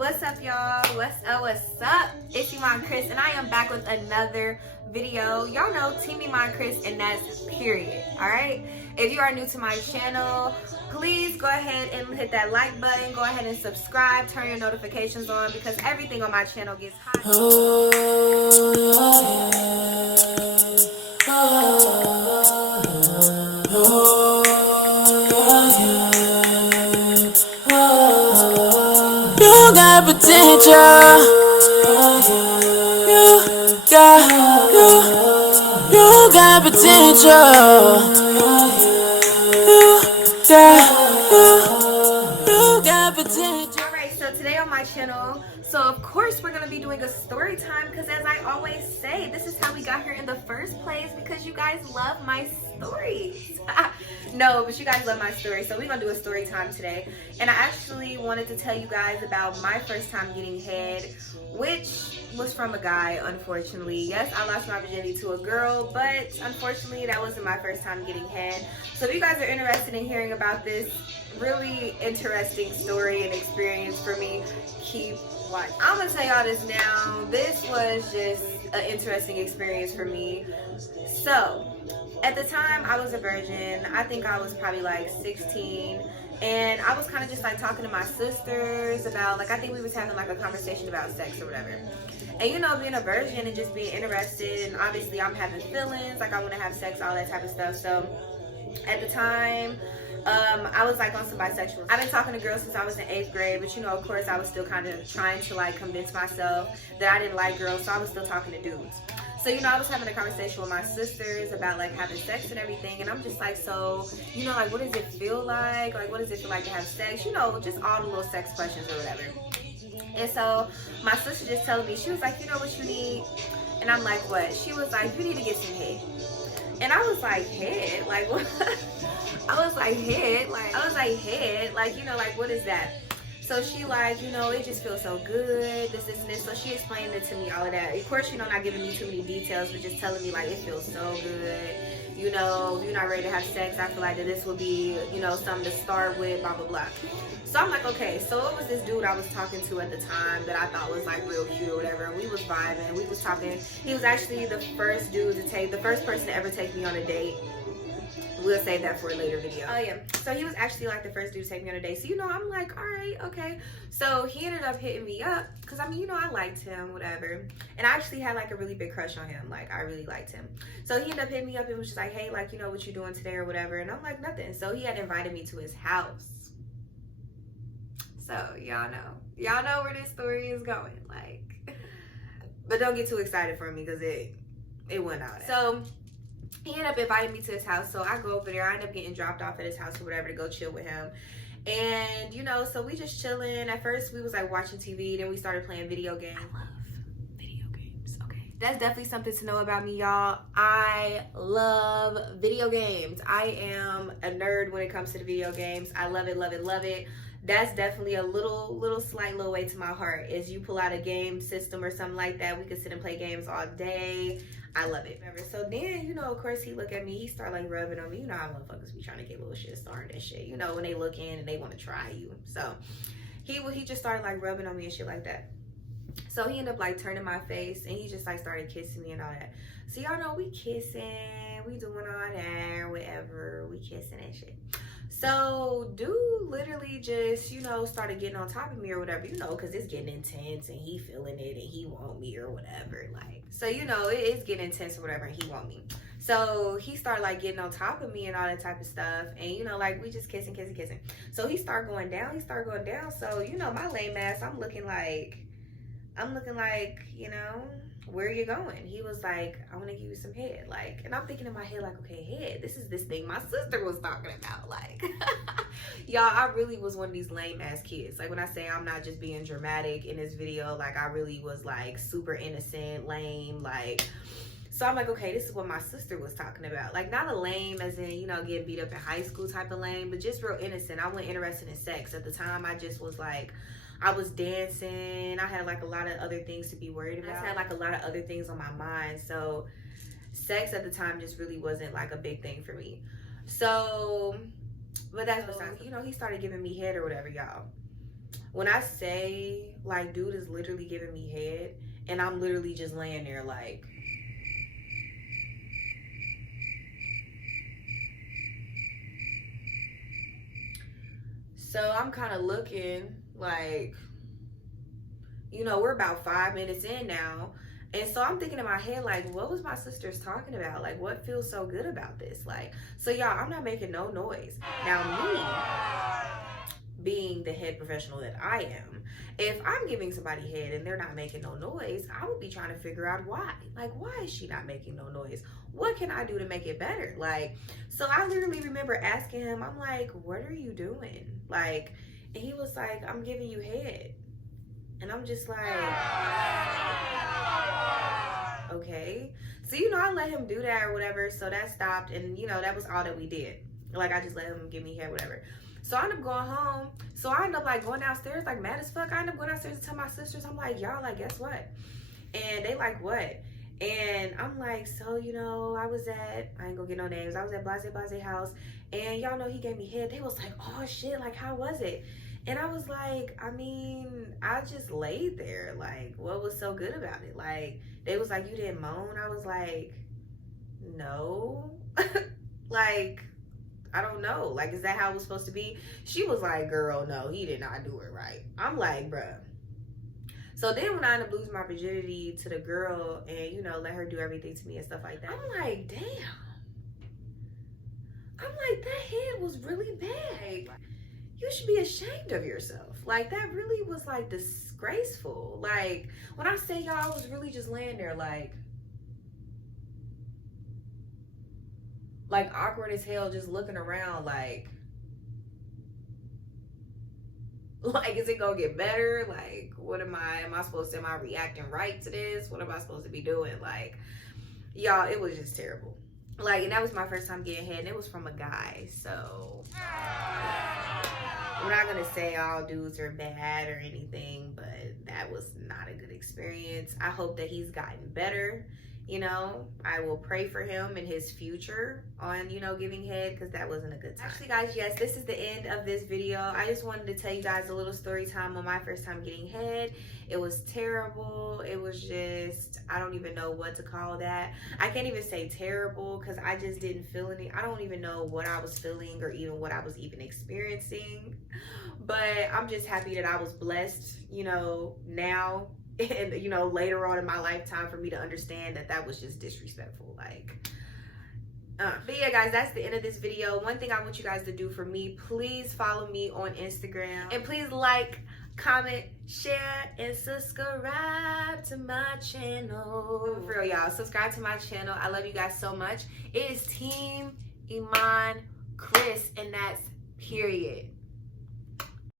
What's up, y'all? What's up? It's Iman Chris, and I am back with another video. Y'all know Team Iman Chris, and that's period. Alright? If you are new to my channel, please go ahead and hit that like button. Go ahead and subscribe. Turn your notifications on because everything on my channel gets hot. You got potential. You got potential. You got potential. Alright, so today on my channel, so of course we're going to be doing a story time because as I always say, this is how we got here in the first place because you guys love my stories. No, but you guys love my story, so we're going to do a story time today. And I actually wanted to tell you guys about my first time getting head, which was from a guy, unfortunately. Yes, I lost my virginity to a girl, but unfortunately that wasn't my first time getting head. So if you guys are interested in hearing about this really interesting story and experience for me, keep watching. I'm gonna tell y'all this now. This was just an interesting experience for me. So at the time I was a virgin. I think I was probably like 16, and I was kind of just like talking to my sisters about, like, I think we was having like a conversation about sex or whatever. And you know, being a virgin and just being interested, and obviously I'm having feelings, like I want to have sex, all that type of stuff. So at the time, I was like on some bisexual. I've been talking to girls since I was in 8th grade, but you know, of course, I was still kind of trying to like convince myself that I didn't like girls, so I was still talking to dudes. So, you know, I was having a conversation with my sisters about like having sex and everything, and I'm just like, so, you know, like, what does it feel like? Like, what does it feel like to have sex? You know, just all the little sex questions or whatever. And so my sister just telling me, she was like, you know what you need? And I'm like, what? She was like, you need to get some head. And I was like, head? Like, what? I was like, head? Like, you know, like, what is that? So she like, you know, it just feels so good, this and this. So she explained it to me, all of that. Of course, you know, not giving me too many details, but just telling me, like, it feels so good. You know, if you're not ready to have sex, I feel like that this would be, you know, something to start with, blah, blah, blah. So I'm like, okay. So it was this dude I was talking to at the time that I thought was, like, real cute or whatever. And we was vibing. We was talking. He was actually the first person to ever take me on a date. We'll save that for a later video. Oh yeah, so he was actually like the first dude to take me on a date. So, you know, I'm like, all right, okay. So he ended up hitting me up because, I mean, you know, I liked him, whatever. And I actually had like a really big crush on him. Like, I really liked him. So he ended up hitting me up and was just like, hey, like, you know, what you doing today or whatever. And I'm like, nothing. So he had invited me to his house. So y'all know where this story is going. Like, but don't get too excited for me because it went out. So he ended up inviting me to his house. So I go over there. I end up getting dropped off at his house or whatever to go chill with him. And, you know, so we just chilling. At first, we was like watching TV. Then we started playing video games. I love video games. Okay. That's definitely something to know about me, y'all. I love video games. I am a nerd when it comes to the video games. I love it, love it, love it. That's definitely a slight little way to my heart. Is you pull out a game system or something like that, we could sit and play games all day. I love it. So then, you know, of course, he look at me. He start like rubbing on me. You know how motherfuckers be trying to get little shit started and shit. You know, when they look in and they want to try you. So he just started like rubbing on me and shit like that. So he ended up like turning my face and he just like started kissing me and all that. So y'all know we kissing, we doing all that, whatever, we kissing and shit. So dude literally just, you know, started getting on top of me or whatever, you know, because it's getting intense and he feeling it and he want me or whatever. Like, so, you know, it's getting intense or whatever and he want me. So he started like getting on top of me and all that type of stuff. And, you know, like we just kissing. So he started going down. So, you know, my lame ass, I'm looking like, you know, where are you going? He was like, I want to give you some head. Like, and I'm thinking in my head, like, okay, head, this is this thing my sister was talking about. Like, y'all, I really was one of these lame ass kids. Like, when I say I'm not just being dramatic in this video, like, I really was like super innocent, lame, like. So I'm like, okay, this is what my sister was talking about. Like, not a lame as in, you know, getting beat up in high school type of lame, but just real innocent. I wasn't interested in sex. At the time, I just was like, I was dancing. I had like a lot of other things to be worried about. I had like a lot of other things on my mind. So sex at the time just really wasn't like a big thing for me. So, but that's besides, you know, he started giving me head or whatever, y'all. When I say, like, dude is literally giving me head, and I'm literally just laying there like, so I'm kind of looking like, you know, we're about 5 minutes in now. And so I'm thinking in my head, like, what was my sisters talking about? Like, what feels so good about this? Like, so y'all, I'm not making no noise. Now, me, being the head professional that I am, if I'm giving somebody head and they're not making no noise, I would be trying to figure out why. Like, why is she not making no noise? What can I do to make it better? Like, so I literally remember asking him, I'm like, what are you doing? Like, and he was like, I'm giving you head. And I'm just like, okay. So, you know, I let him do that or whatever. So that stopped. And, you know, that was all that we did. Like, I just let him give me head, whatever. So I end up going home. So I end up like going downstairs, like mad as fuck. I end up going downstairs to tell my sisters, I'm like, y'all, like, guess what? And they like, what? And I'm like, so, you know, I was at, I ain't gonna get no names. I was at Blase house. And y'all know he gave me head. They was like, oh shit, like, how was it? And I was like, I mean, I just laid there. Like, what was so good about it? Like, they was like, you didn't moan? I was like, no. Like, I don't know. Like, is that how it was supposed to be? She was like, girl, no, he did not do it right. I'm like, bruh. So then when I ended up losing my virginity to the girl and, you know, let her do everything to me and stuff like that, I'm like, damn. I'm like, that head was really bad. You should be ashamed of yourself. Like, that really was, like, disgraceful. Like, when I say y'all, I was really just laying there, like awkward as hell, just looking around, like, is it gonna get better? Like, what am I supposed to, am I reacting right to this? What am I supposed to be doing? Like, y'all, it was just terrible. Like, and that was my first time getting head, and it was from a guy, so I'm not gonna say all dudes are bad or anything, but that was not a good experience. I hope that he's gotten better. You know, I will pray for him in his future on, you know, giving head, because that wasn't a good time. Actually, guys, yes, this is the end of this video. I just wanted to tell you guys a little story time on my first time getting head. It was terrible. It was just, I don't even know what to call that. I can't even say terrible because I just didn't feel any. I don't even know what I was feeling or even what I was even experiencing. But I'm just happy that I was blessed, you know, now. And, you know, later on in my lifetime for me to understand that that was just disrespectful. Like, but yeah, guys, that's the end of this video. One thing I want you guys to do for me, please follow me on Instagram. And please like, comment, share, and subscribe to my channel. For real, y'all, subscribe to my channel. I love you guys so much. It is Team Iman Chris, and that's period.